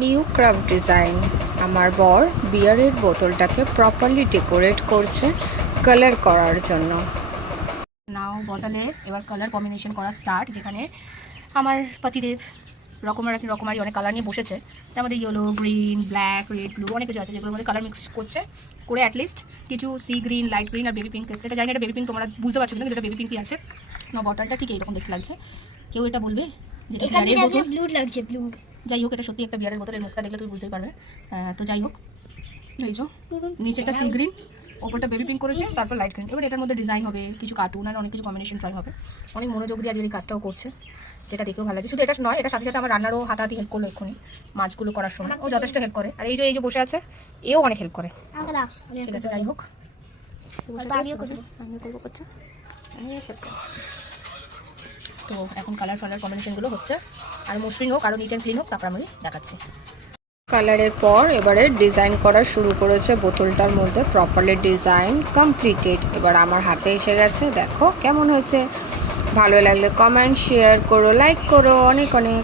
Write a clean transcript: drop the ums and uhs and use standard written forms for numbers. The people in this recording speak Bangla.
New craft design. আমার বর বিয়ারের বোতলটাকে প্রপারলি ডেকোরেট করছে কালার করার জন্য। নাও বটলে এবার কালার কম্বিনেশন করা স্টার্ট, যেখানে আমার পতিদেব রকমারি অনেক কালার নিয়ে বসেছে। তার মধ্যে yellow, green, black, red, blue অনেক কিছু আছে, যেগুলোর মধ্যে কালার মিক্স করে অ্যাটলিস্ট কিছু সি গ্রিন, লাইট গ্রিন আর বেবি পিঙ্ক এসছে। এটা জানি এটা বেবি পিঙ্ক, তোমরা বুঝতে পারছো কিন্তু এটা বেবি পিঙ্কই আছে। না বটলটা ঠিক এইরকম দেখতে লাগছে। কেউ এটা বলবে যেটা বিয়ারের বোতল, ব্লু লাগছে, ব্লু। যাই হোক এটা সত্যি একটা বিয়ারের বোতলের মুখটা দেখলে তুমি বুঝতেই পারবে। তো যাই হোক, এই যে নিচেটা সি গ্রিন, ওপরটা বেবি পিঙ্ক করেছে, তারপর লাইট গ্রিন। এবার এটার মধ্যে ডিজাইন হবে, কিছু কার্টুন আর অনেক কিছু কম্বিনেশন ট্রাই হবে। অনেক মনোযোগ দিয়ে আজকের এই কাজটাও করছে, যেটা দেখেও ভালো লাগে। শুধু এটা নয়, এটা সাথে সাথে আমার রান্নারও হাতাহাতি হেল্প করলো এক্ষুনি মাছগুলো করার সময়। ও যথেষ্ট হেল্প করে। আর এই যে বসে আছে, এও অনেক হেল্প করে। ঠিক আছে, যাই হোক তো এখন কালার কম্বিনেশনগুলো হচ্ছে, আর মসৃণ হোক আরও নিট অ্যান্ড ক্লিন হোক, তারপর আমি দেখাচ্ছি। কালারের পর এবারে ডিজাইন করা শুরু করেছে বোতলটার মধ্যে। Properly design completed. এবার আমার হাতে এসে গেছে, দেখো কেমন হয়েছে। ভালো লাগলে কমেন্ট, শেয়ার করো, লাইক করো, অনেক অনেক।